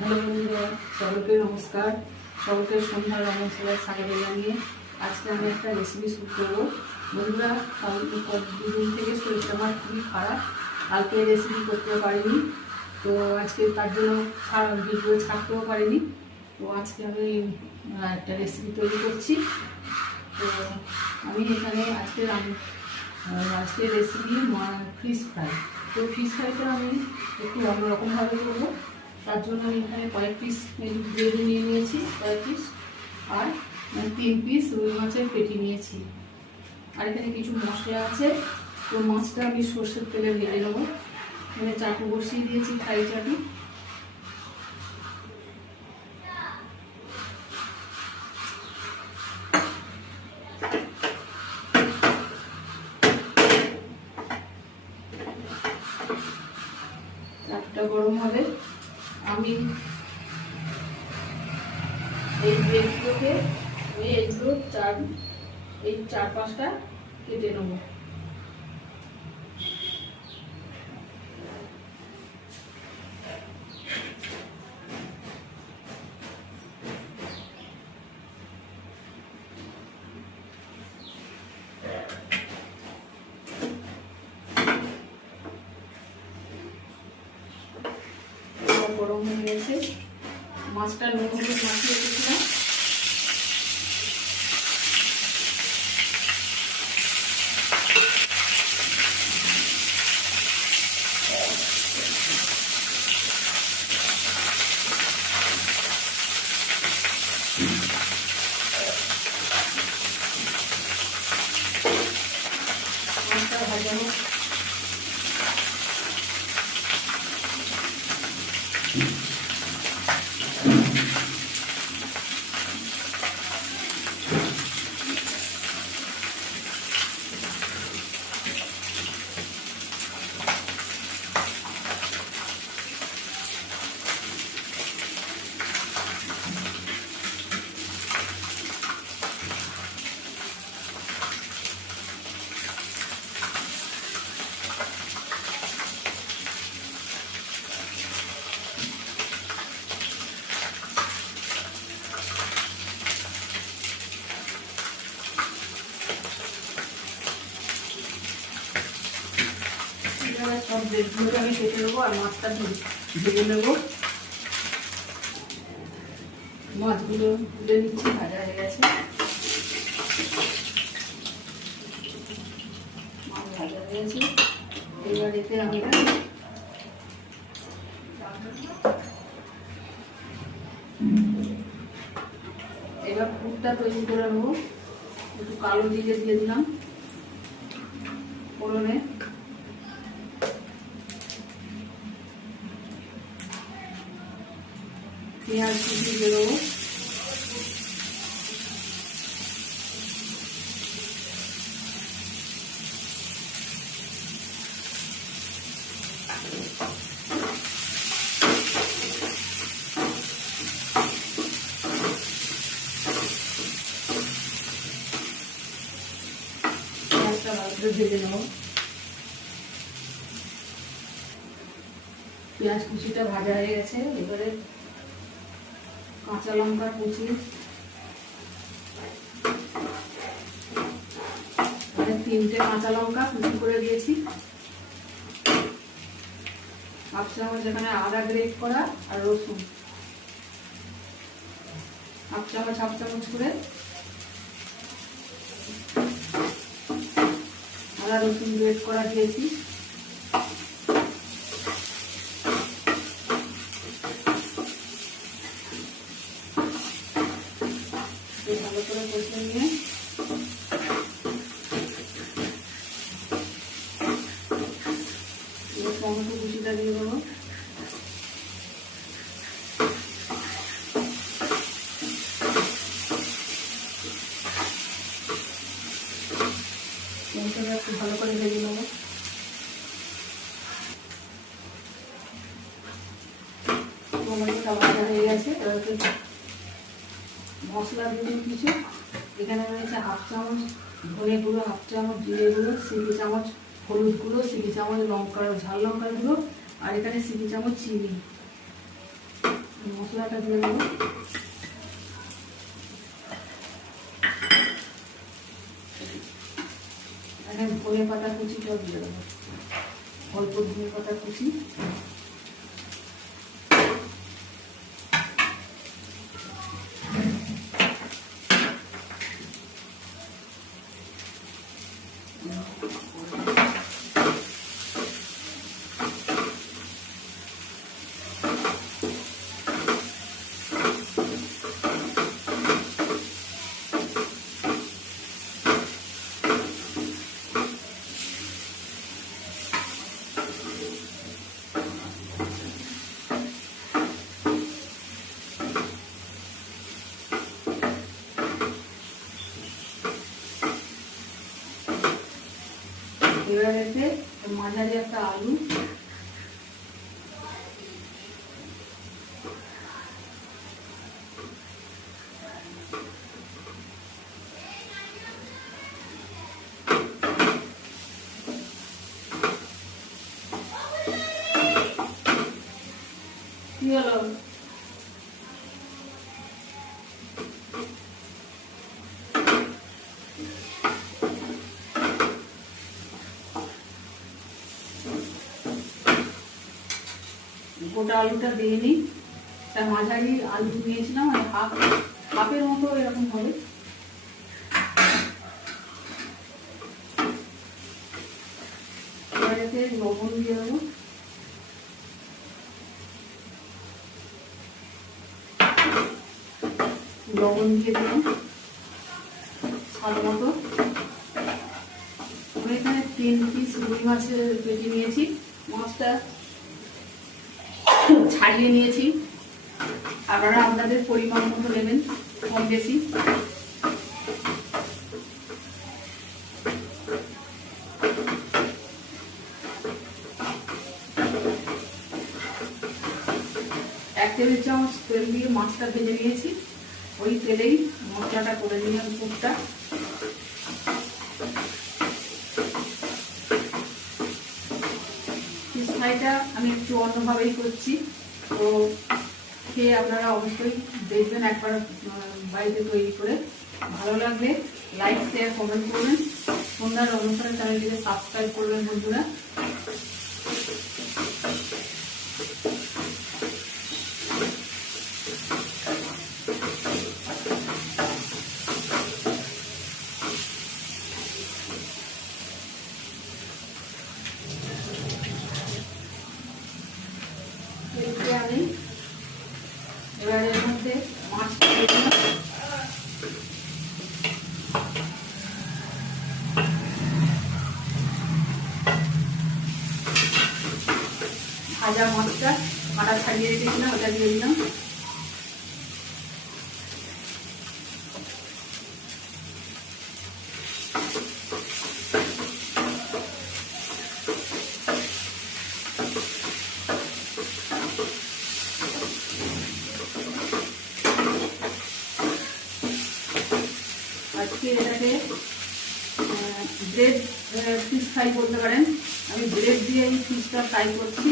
Hello বন্ধুরা, সকলকে নমস্কার। সকলকে সন্ধ্যা রমনশালায় স্বাগত জানিয়ে আজকে আমি একটা রেসিপি শুরু করব। বন্ধুরা দুদিন থেকে শরীরটা আমার খুবই খারাপ, কালকে রেসিপি করতে পারিনি। তো আজকে তার জন্য ভিডিও ছাড়তেও পারিনি। তো আজকে আমি একটা রেসিপি তৈরি করছি। তো আমি এখানে আজকে আজকে রেসিপি ফিশ ফ্রাই তো ফিশ ফ্রাইটা আমি একটু অন্যরকমভাবে করব। তার জন্য আমি এখানে কয়েক পিস গ্রেভি নিয়ে নিয়েছি, কয়েক পিস আর মানে তিন পিস রুই মাছের পেটি নিয়েছি। আর এখানে কিছু মশলা আছে, তো মাছটা আমি সর্ষের তেলে ভেজে নেব। এখানে চাটু বসিয়ে দিয়েছি খাই চাটু চাটটা গরম হবে আমি এই ব্রেডগুলোকে আমি এইগুলো চার এই চার পাঁচটা কেটে নেব। গরম হয়ে গেছে। মাছটা নুন হলুদ মাখিয়ে রেখেছিলাম মাছটা ভাজা হোক এবারে সব ব্রেডগুলোকে আমি কেটে নেব আর মাছটা ভেজে নেব। মাছগুলো তুলে নিচ্ছি, ভাজা হয়ে গেছে। মাছ ভাজা হয়ে গেছে। এবার এতে আমি এবার পুরটা তৈরি করে নেব। একটু কালো দিকে দিয়ে দিলাম। ফোড়নে। পেঁয়াজ কুচি দিয়ে দেবো। ভেজে নেব। পেঁয়াজ কুচিটা ভাজা হয়ে কাঁচা লঙ্কা কুচি। তিনটে কাঁচা লঙ্কা কুচি করে দিয়েছি। হাফ চামচ এখানে আদা গ্রেট করা আর রসুন। হাফ চামচ হাফ চামচ করে। আদা রসুন গ্রেট করা দিয়েছি একটু ভালো করে কষে নিয়ে এবার টমেটো কুচিটা দিয়ে দেবো টমেটোটা একটু ভালো করে ভেজে নেব টমেটোটা ভাজা হয়ে গেছে এবার একটু মশলা দিয়ে দিন কিছু এখানে রয়েছে হাফ চামচ ধনে গুঁড়ো হাফ চামচ জিরে গুঁড়ো সিকি চামচ হলুদ গুঁড়ো সিকি চামচ লঙ্কার ঝাল লঙ্কার গুঁড়ো আর এখানে সিকি চামচ চিনি। মশলাটা দিয়ে দেবো। এখানে ধনে পাতা কুচিটাও দিয়ে দেবো। অল্প ধনে পাতা কুচি এবার এতে মাঝারি একটা আলু কি হলো গোটা আলুটা দিয়ে নিই। তার মাঝারি আলু নিয়েছিলাম আর হাফ, হাফের মতো এরকম হবে। লবণ দিয়ে দেবো। লবণ দিয়ে দিলাম স্বাদ মতো। আমি এখানে তিন পিস রুই মাছের পেটি নিয়েছি। মাছটা ছাড়িয়ে নিয়েছি। আপনারা আপনাদের পরিমাণ মতো নেবেন, কম বেশি। এক টেবিল চামচ তেল দিয়ে মাছটা ভেজে নিয়েছি। ওই তেলেই মশলাটা করে নিলাম ফ্রাইটা আমি একটু অন্যভাবেই করছি। আপনারা অবশ্যই দেখবেন একবার বাড়িতে তৈরি করে। ভালো লাগলে লাইক শেয়ার কমেন্ট করবেন। সন্ধ্যার অনুষ্ঠান চ্যানেলটিকে সাবস্ক্রাইব করবেন বন্ধুরা এতে আমি এবার এর মধ্যে মাছ দিয়ে দিলাম ভাজা মাছটা কাটা ছাড়িয়ে রেখেছিলাম, ওটা দিয়ে দিলাম। আজকে এটাকে ব্রেড ফিশ ফ্রাই করতে পারেন। আমি ব্রেড দিয়ে এই ফিশটা ফ্রাই করছি।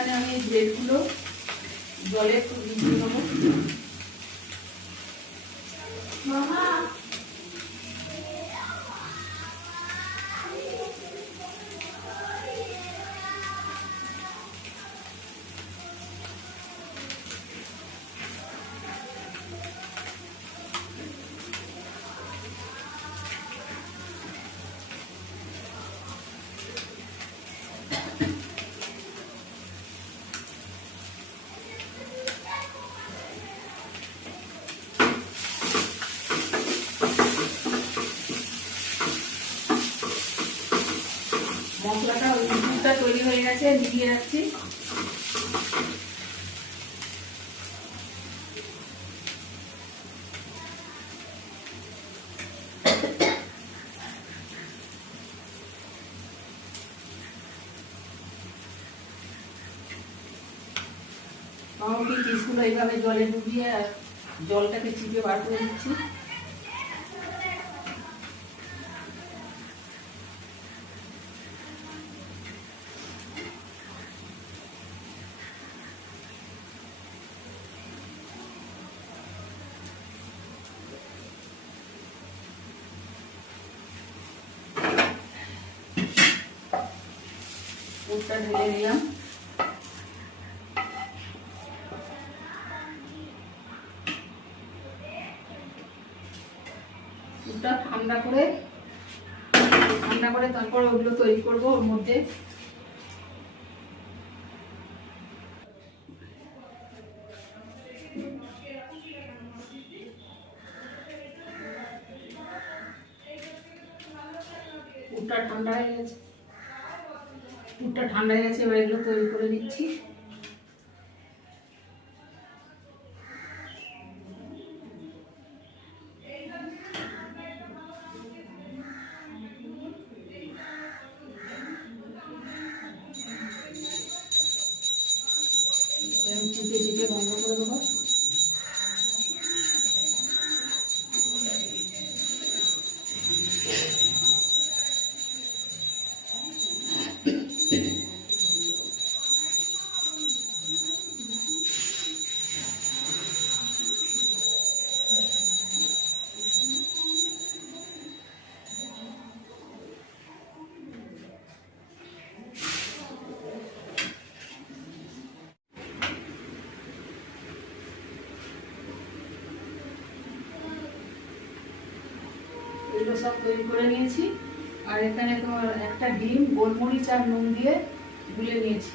এখানে আমি ব্রেডগুলো জলে একটু ভিজিয়ে নেব। হয়ে গেছে পাউরুটি পিসগুলো এইভাবে জলে ডুবিয়ে জলটাকে চিপে বার করে দিচ্ছি। পুরটা ঢেলে দিলাম পুরটা ঠান্ডা করে ঠান্ডা করে তারপর ওগুলো তৈরি করব ওর মধ্যে পুরটা ঠান্ডা হয়ে গেছে পুরটা ঠান্ডা এগুলো তৈরি করে নিচ্ছি। এগুলো সব তৈরি করে নিয়েছি। আর এখানে তোমার একটা ডিম, গোলমরিচ আর নুন দিয়ে গুলে নিয়েছি।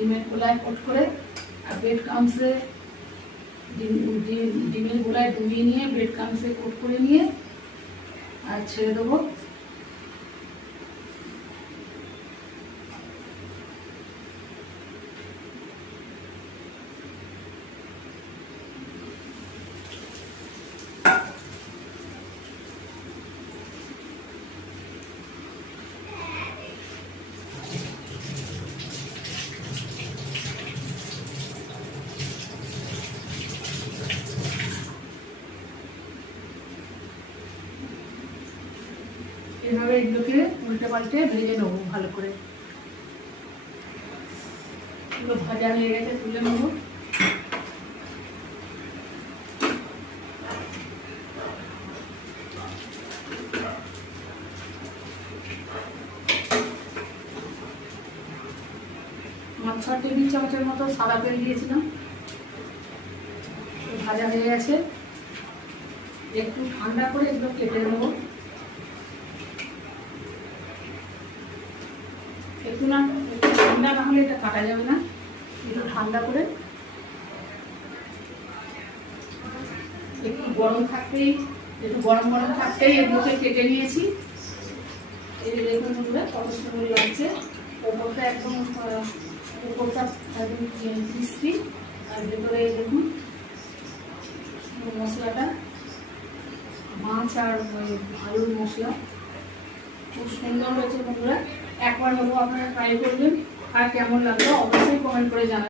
ডিমের গোলায় কোট করে আর ব্রেড কামসে ডিম, ডিম- ডিমের গোলায় ডুবিয়ে নিয়ে ব্রেড কামসে কোট করে নিয়ে আর ছেড়ে দেবো। পাল্টে ভেজে নেব ভালো করে। এগুলো ভাজা হয়ে গেছে, তুলে নেব। আমার ছ টেবিল চামচের মতো সাদা তেল দিয়েছিলাম। ভাজা হয়ে গেছে। একটু ঠান্ডা করে এগুলো কেটে নেব একটু না একটু ঠান্ডা না হলে এটা কাটা যাবে না। একটু ঠান্ডা করে একটু গরম থাকতেই, একটু গরম গরম থাকতেই এগুলোকে কেটে নিয়েছি। এই দেখুন বন্ধুরা, কত সুন্দর লাগছে। ওপরটা একদম ওপরটা একদম ক্রিস্পি আর ভেতরে দেখুন মশলাটা। মাছ আর আলুর মশলা। খুব সুন্দর হয়েছে বন্ধুরা। একবার হলেও আপনারা ট্রাই করবেন। আর কেমন লাগল অবশ্যই কমেন্ট করে জানাবেন।